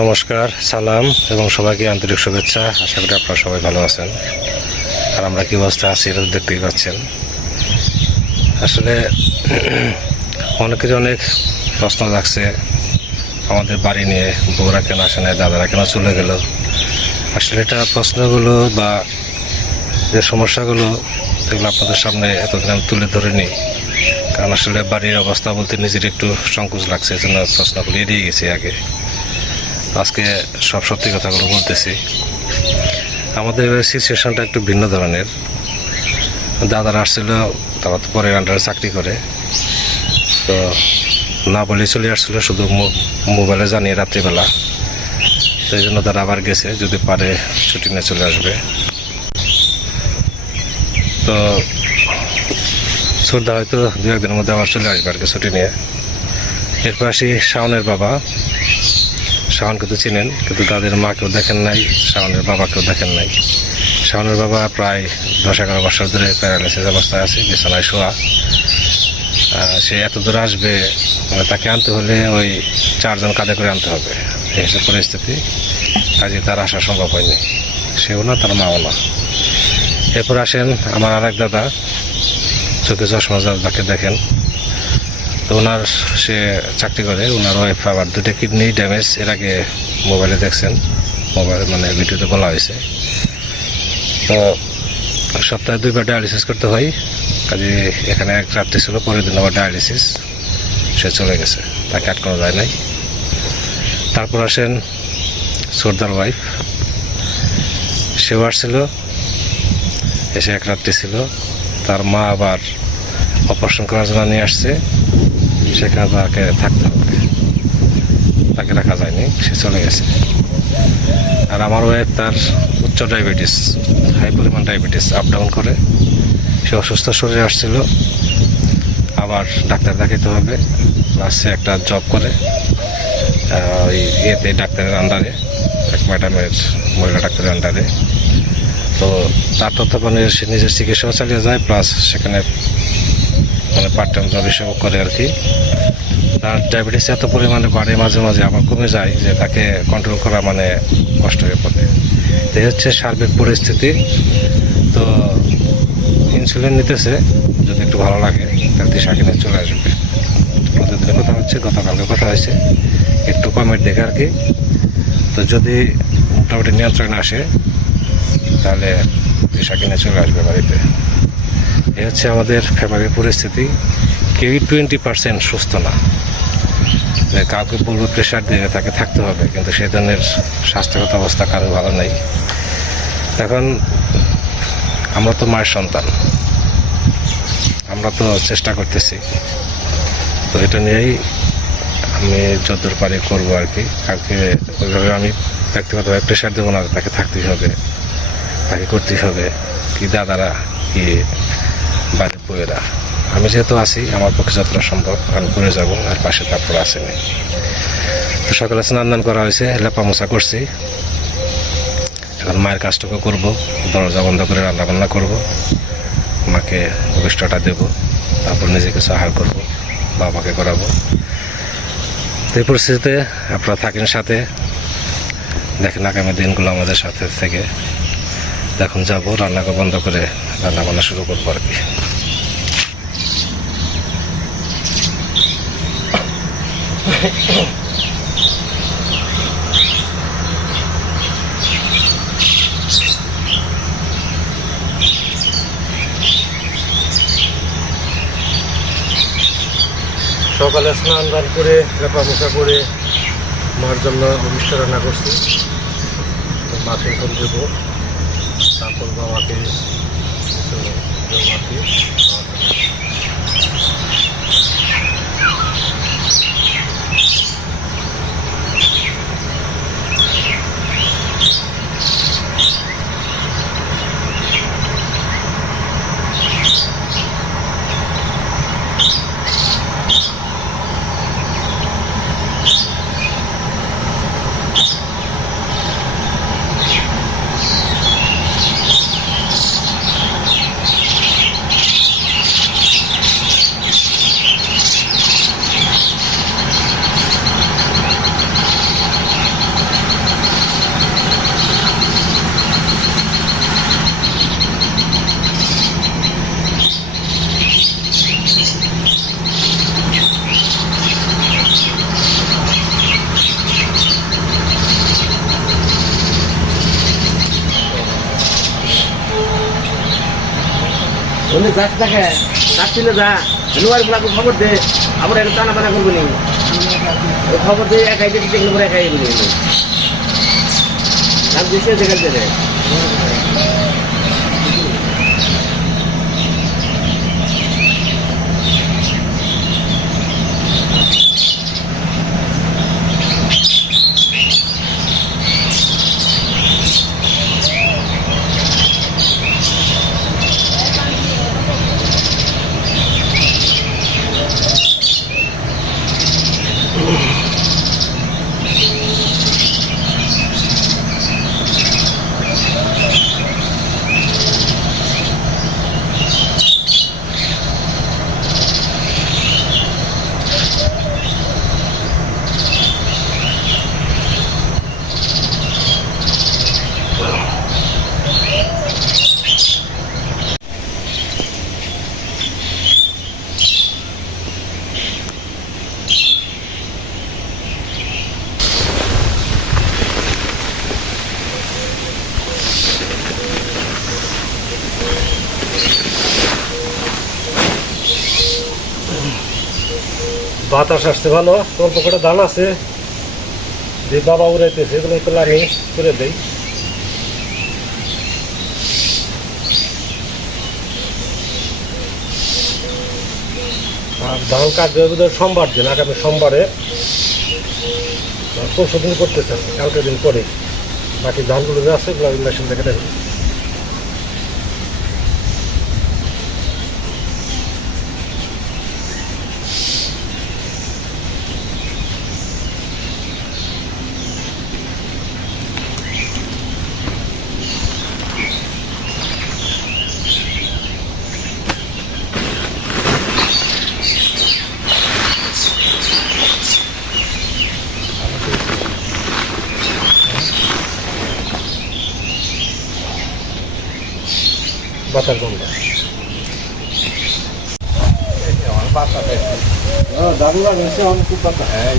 নমস্কার, সালাম এবং সবাইকে আন্তরিক শুভেচ্ছা। আশা করি আপনারা সবাই ভালো আছেন। আর আমরা কি অবস্থা আছি এটা দেখতেই পাচ্ছেন। আসলে অনেকের অনেক প্রশ্ন লাগছে আমাদের বাড়ি নিয়ে, বউরা কেন আসে না দাদারা কেন চলে গেল? আসলে এটা প্রশ্নগুলো বা যে সমস্যাগুলো সেগুলো আপনাদের সামনে এতদিন আমি তুলে ধরে নিই কারণ আসলে বাড়ির অবস্থা বলতে নিজের একটু সংকোচ লাগছে এই জন্য প্রশ্নগুলো এড়িয়ে গেছি আগে। আজকে সব সত্যি কথাগুলো বলতেছি। আমাদের সিচুয়েশনটা একটু ভিন্ন ধরনের। দাদারা আসছিল, তারা তো পরে আন্ডারে চাকরি করে। তো না বলে চলে আসছিল, শুধু মোবাইলে জানিয়ে রাত্রিবেলা। সেই জন্য তারা আবার গেছে, যদি পারে ছুটি নিয়ে চলে আসবে। তো শ্রদ্ধা হয়তো দু একদিনের মধ্যে আবার চলে আসবে আর কি ছুটি নিয়ে। এরপর আসি শাওনের বাবা। শাওনকে তো চিনেন, কিন্তু তাদের মাকেও দেখেন নাই, শাওনের বাবাকেও দেখেন নাই। শাওনের বাবা প্রায় দশ এগারো বছর ধরে প্যারালাইসিস অবস্থায় আছে, বিছানায় শোয়া। সে এত দূর আসবে মানে তাকে আনতে হলে ওই চারজন কাঁধে করে আনতে হবে, এই পরিস্থিতি। কাজে তার আসা সম্ভব হয়নি। সেও না, তার মাও না। এরপর আসেন আমার আরেক দাদা, চোখে চশমা দাদাকে দেখেন। তো ওনার সে চাকরি করে, ওনার ওয়াইফ আবার দুটো কিডনি ড্যামেজ এর আগে মোবাইলে দেখছেন মোবাইল মানে ভিডিওতে বলা হয়েছে। তো সপ্তাহে দুইবার ডায়ালিসিস করতে হয়, কাজে এখানে এক রাত্রি ছিল, পরের দিন আবার ডায়ালিসিস সে চলে গেছে, তাকে আটকানো যায় নাই। তারপর আসেন সর্দার ওয়াইফ সেও আসছিল, এসে এক রাত্রি ছিল, তার মা আবার অপারেশন করার জন্য নিয়ে আসছে। সেখানে তাকে থাকতে হবে তাকে রাখা যায়নি সে চলে গেছে আর আমার ওয়াইফ তার উচ্চ ডায়াবেটিস হাই পরিমাণ ডায়াবেটিস আপ ডাউন করে সে অসুস্থ শরীরে আসছিল আবার ডাক্তার দেখাতে হবে প্লাস একটা জব করে ওই ইয়েতে ডাক্তারের আন্ডারে এক ম্যাডামের মহিলা ডাক্তারের আন্ডারে তো তার তত্ত্বাবধানে সে নিজের চিকিৎসাও চালিয়ে যায় প্লাস সেখানে মানে পার্ট টাইম জব হিসেবে করে আর কি। তার ডায়াবেটিস এত পরিমাণে বাড়ে মাঝে মাঝে আবার কমে যায় যে তাকে কন্ট্রোল করা মানে কষ্ট হয়ে পড়ে। এই হচ্ছে সার্বিক পরিস্থিতি। তো ইনসুলিন নিতেছে, যদি একটু ভালো লাগে, তাহলে দিশা কিনে চলে আসবে। প্রতিদিনের কথা হচ্ছে, গতকালকে কথা হয়েছে। একটু কমের দেখে আর কি। তো যদি মোটামুটি নিয়ন্ত্রণে আসে, তাহলে দিশা কিনে চলে আসবে বাড়িতে। এই হচ্ছে আমাদের ফ্যামিলির পরিস্থিতি। কেউই টোয়েন্টি পার্সেন্ট সুস্থ না। কাউকে বলব প্রেশার দিয়ে তাকে থাকতে হবে, কিন্তু সেই ধরনের স্বাস্থ্যগত অবস্থা কারও ভালো নেই। এখন আমরা তো মায়ের সন্তান। আমরা তো চেষ্টা করতেছি। তো এটা নিয়েই আমি যতদূর পারি করব আর কি। কাউকে ওইভাবে আমি ব্যক্তিগতভাবে প্রেশার দেবো না তাকে থাকতেই হবে, তাকে করতেই হবে। কি দাদারা, কি বইয়েরা। আমি যেহেতু আছি, আমার পক্ষে যতটা সম্ভব আমি করে যাব, আর পাশে তারপর আসেনি তো সকালে স্নান দান করা হয়েছে, লেপা মোছা করছি। এখন মায়ের কাজটাকে করব, দরজা বন্ধ করে রান্না বান্না করব, মাকে অভিষ্টটা দেব, তারপর নিজেকে সাহায্য করব, বাবাকে করাবো। তো এই পরিস্থিতিতে আপনারা থাকেন সাথে, দেখেন আগামী দিনগুলো আমাদের সাথে থেকে। এখন যাব রান্নাকে বন্ধ করে রান্না বান্না শুরু করব আর কি। সকালে স্নান দান করে লেপা মোছা করে মার জন্য অভিষ্ট রান্না করছি। মাকে এখন দেবো। তারপর বাবাকে কিছু যাস তাকে যাচ্ছিলে যা। লোয়ার গুলাকে খবর দে। আমরা একটু টানা বানা করব নি। খবর দিয়ে একাই দেখি দেখলে পরে একাই বলি গেলো আর দিছে বাতাস আসছে, ভালো? অল্প করে ধান আছে। যে বাবা উড়াইতেছে, এগুলো একটু আমি করে দেই। আর ধান কাটবে সোমবার দিন, আগামী সোমবারে। পরশু দিন করতেছে, কালকে দিন পরে। বাকি ধানগুলো যে আছে, ওগুলো মেশিন থেকে দেবে। অনেক খুব হ্যাঁ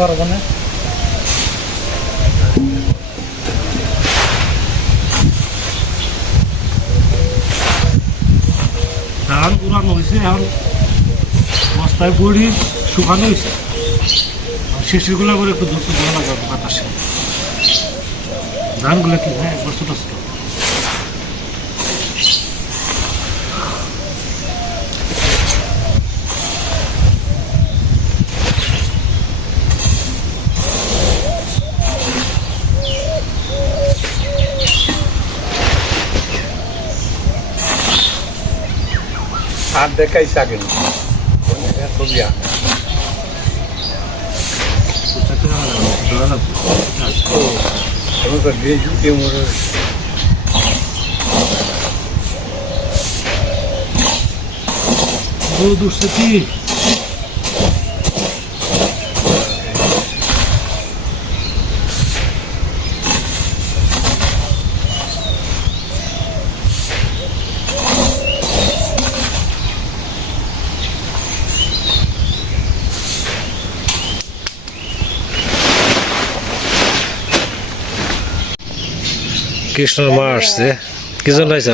মারবো না ধান উড়ানো হয়েছে এখন বস্তায় পড়ি শুকানো হয়েছে। শিশিরগুলো করে একটু ধরতে ধানগুলো কি হ্যাঁ একবার ছোটো ছোটো আর দেখাই সাকেন ছবি আঁকা। আমি তো দিয়েছি কে মরে রোদ কৃষ্ণর মা আসছে কি জন্য আইসা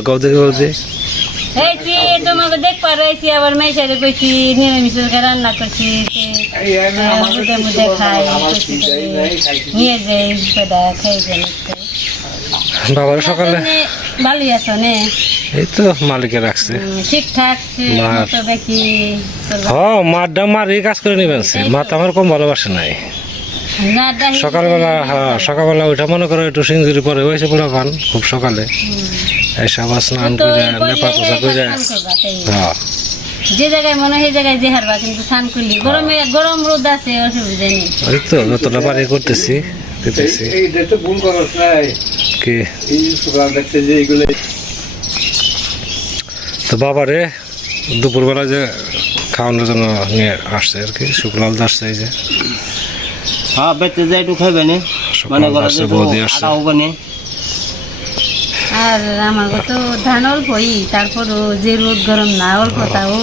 তোমাকে দেখ পারাইছি আবার মেয়েসারে কইছি নিরামিষকে রান্না করছি মুদে মুদে খাই নিয়ে যাই সেটা খাই জানি বাবার সকালে ভালোই আছো নে এই তো মালিকে রাখছে ঠিকঠাক মারি কাজ করে নিবেন মা তো আমার কম ভালোবাসে নাই সকালবেলা হ্যাঁ সকালবেলা ওইটা মনে করো একটু সিঞ্জুরি পরে হয়েছে পুরো পান খুব সকালে। এসে আবার স্নান করে লেপা পোছা করে। হ্যাঁ। যে জায়গায় মনে হয় জায়গায় যে হারবা কিন্তু স্নান করলি। গরমে গরম রোদ আছে অসুবিধা নেই। ওই তো যতটা পারি করতেছি দিতেছি। এই দেখতে ভুল করস নাই। কি? এই সকাল দেখতে যে এইগুলো তো বাবারে দুপুরবেলা যে খাওয়ানোর জন্য নিয়ে আসছে আর কি শুক্লাল আসছে এই যে। হ্যাঁ বেঁচে যায় একটু খাইবে নে। মনে করো আটা হবে নে। আর আমার তো ধান অল্পই তারপরও যে রোদ গরম না অল্প তাও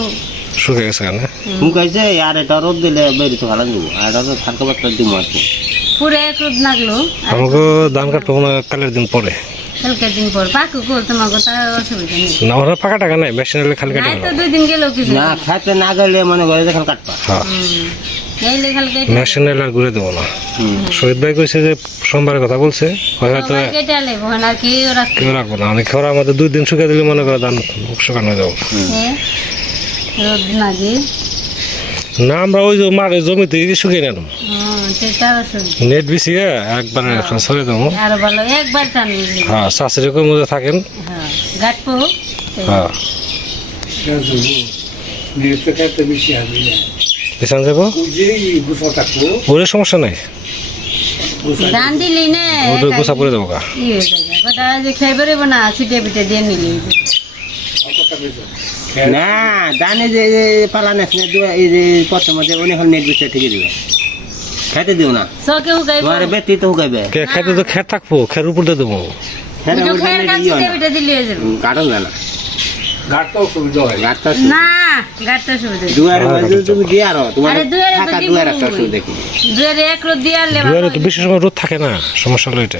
শুকে গেছে কেন? শুকাইছে আর এটা রোদ দিলে বেরিয়ে ভালো দিব আর এটা তো থাকা বার্তা দিব আর কি। পুরো এক রোদ লাগল। আমাকে ধান কাটবো হয় কালের দিন পরে। কালকে দিন পর। পাকু কল তোমাকে তার অসুবিধা নেই। না ওরা ফাঁকা টাকা নাই মেশিন হলে খালি কাটে না তো দুই দিন গেলেও কিছু না খাইতে না গেলে মনে করে যখন কাটবা। হ্যাঁ। এলে আর ঘুরে দেবো না। শহীদ ভাই কইছে যে সোমবারের কথা বলছে হয়তো কেউ রাখব না। অনেক খরা আমাদের দুই দিন শুকিয়ে দিলে মনে করো ধান শুকানো যাব। নাগে না আমরা ওই যে মাঠে জমিতে শুকিয়ে নিলাম নেট বিছিয়ে একবারে সরে দেবো। হ্যাঁ শাশুড়ি মধ্যে থাকেন। হ্যাঁ। বিছান যাব? ওরে সমস্যা নাই। দান দিলি নে ওদের গোসা পরে দেবো গা। ই যাবে। কথা যে খাইবে রে না ছিটে পিটে দিয়ে নিলি না দানে যে যে পালা নেস না দুয়া এই যে প্রথম যে উনি হল নেট বিছে ঠিক দিবে। খাইতে দিও না। সকে বেতি তো খেতে তো খের থাকব খের উপর দিয়ে দেবো। হ্যাঁ না। পিটে দিলি হয়ে যাবে না ঘাটটা অসুবিধা হয় গাছটা না গাটটা সুবিধা দুয়ারে বাজু তুমি দিয়ে তোমার আরে দুয়ারে তো থাকা দিবই। একটা শুধু দেখি দুয়ারে এক রোদ দিয়ে আনলে দুয়ারে তো বেশি সময় রোদ থাকে না সমস্যা হলো এটা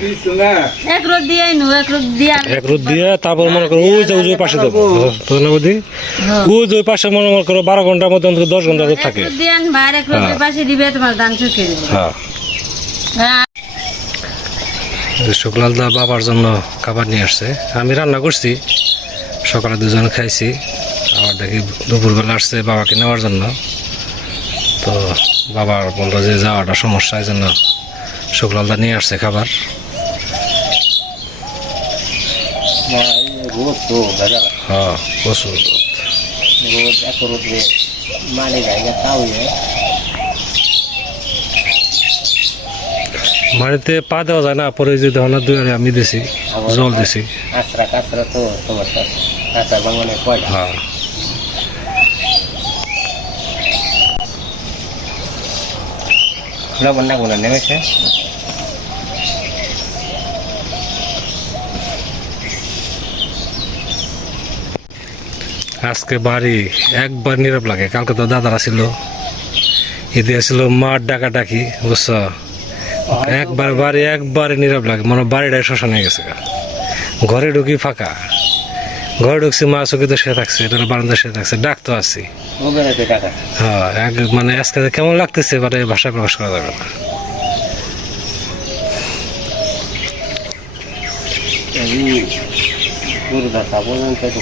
এক রোদ দিয়ে নু এক রোদ দিয়ে এক রোদ দিয়ে তারপর মনে করো ওই যে ওই পাশে দেবো তো না বুঝি হ্যাঁ। ওই যে ওই পাশে মনে মনে করো বারো ঘণ্টার মধ্যে অন্তত দশ ঘণ্টা রোদ থাকে রোদ দিয়ে এক রোদের পাশে দিবে তোমার ধান শুকিয়ে দিবে হ্যাঁ হ্যাঁ শুক্লাল দা বাবার জন্য খাবার নিয়ে আসছে আমি রান্না করছি সকালে দুজন খাইছি। আবার দেখি দুপুরবেলা আসছে বাবাকে নেওয়ার জন্য। তো বাবার বলল যে যাওয়াটা সমস্যা এই জন্য শুক্লাল দা নিয়ে আসছে খাবার। রোদ তো ভেজা হ্যাঁ পা দেওয়া যায় না, পরে যে ধরনের দুয়ারে আমি দিছি, জল দিছি। আশ্রা কাছরা তো তোমার হ্যাঁ নেমেছে আজকে বাড়ি একবার নীরব লাগে। কালকে তো দাদারা ছিল ঈদে ছিল মাঠ ডাকা ডাকি বুঝছ? একবার বাড়ি, একবারে নীরব লাগে। মনে বাড়িটাই শ্মশান হয়ে গেছে ঘরে ঢুকি ফাঁকা। ঘরে ঢুকছি মা চোখে তো সে থাকছে এটা বারান্দা সে থাকছে ডাক তো আছি। হ্যাঁ মানে আজকে কেমন লাগতেছে এবারে ভাষায় প্রকাশ করা যাবে না।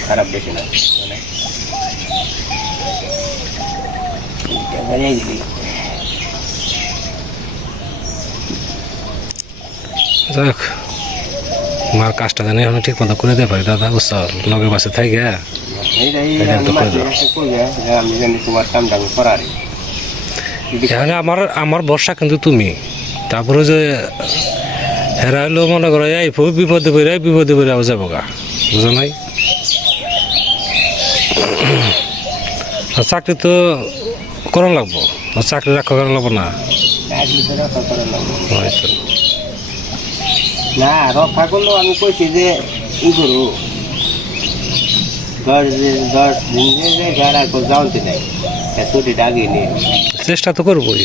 খারাপ বেশি না। মানে যাক মার কাজটা জানি এখন ঠিক মতো করে দিতে পারি দাদা বুঝছ? লগের বাসে থাই গে আমি আমি এখানে আমার আমার ভরসা কিন্তু তুমি। তারপরে যে হেরা হইলেও মনে করো এই বিপদে পড়ে বিপদে পড়ে আবার যাব গা। বুঝো নাই? চাকরি তো করা লাগবো। চাকরি রাখা করা লাগবো না এক লিটার রক্ষা করে লাগবে হয়তো না রক্ষা করলেও আমি কইছি যে ই করু। চেষ্টা তো দশ দিন যে যে যারা যাওয়াতে নাই ছুটিটা আগে নিয়ে চেষ্টা তো করবোই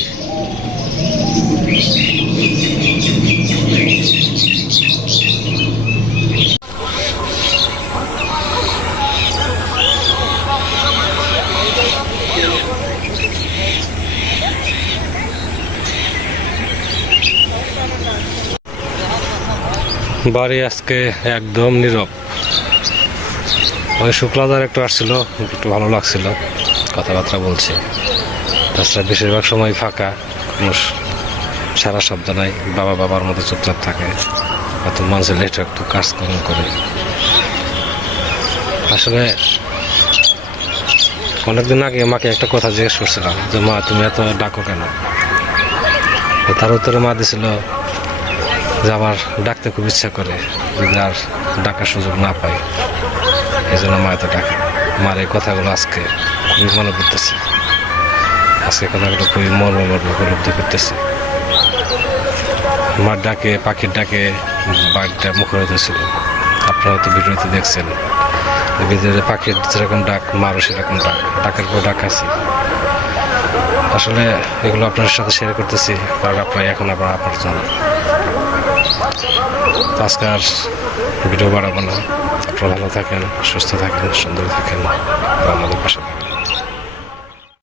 বাড়ি আজকে একদম নীরব। ওই শুক্লাদার একটু আসছিল, একটু ভালো লাগছিল, কথাবার্তা বলছে। তাছাড়া বেশিরভাগ সময় ফাঁকা স- সারা শব্দ নাই বাবা বাবার মতো চুপচাপ থাকে হয়তো মানুষের একটু একটু কাজকর্ম করে। আসলে অনেকদিন আগে মাকে একটা কথা জিজ্ঞেস করছিলাম যে, মা, তুমি এত ডাকো কেন? তার উত্তরে মা দিছিল যে আমার ডাকতে খুব ইচ্ছা করে, যদি আর ডাকার সুযোগ না পাই। এই জন্য মা এত ডাকে। মার এই কথাগুলো আজকে খুবই মনে পড়তেছে। আজকে কথাগুলো খুবই মর্ম মর্ম উপলব্ধি করতেছি। মার ডাকে, পাখির ডাকে বাড়িটা মুখরিত ছিল আপনারা হয়তো ভিডিওতে দেখছেন। ভিতরে পাখির যেরকম ডাক, মারও সেরকম ডাক। ডাকের পর ডাক আছে। আসলে এগুলো আপনার সাথে শেয়ার করতেছি কারণ আপনার এখন আবার আপনার জন্য। আজকে ভিডিও বাড়াবো না। আপনারা ভালো থাকেন সুস্থ থাকেন সুন্দর থাকেন। আমাদের পাশে থাকেন।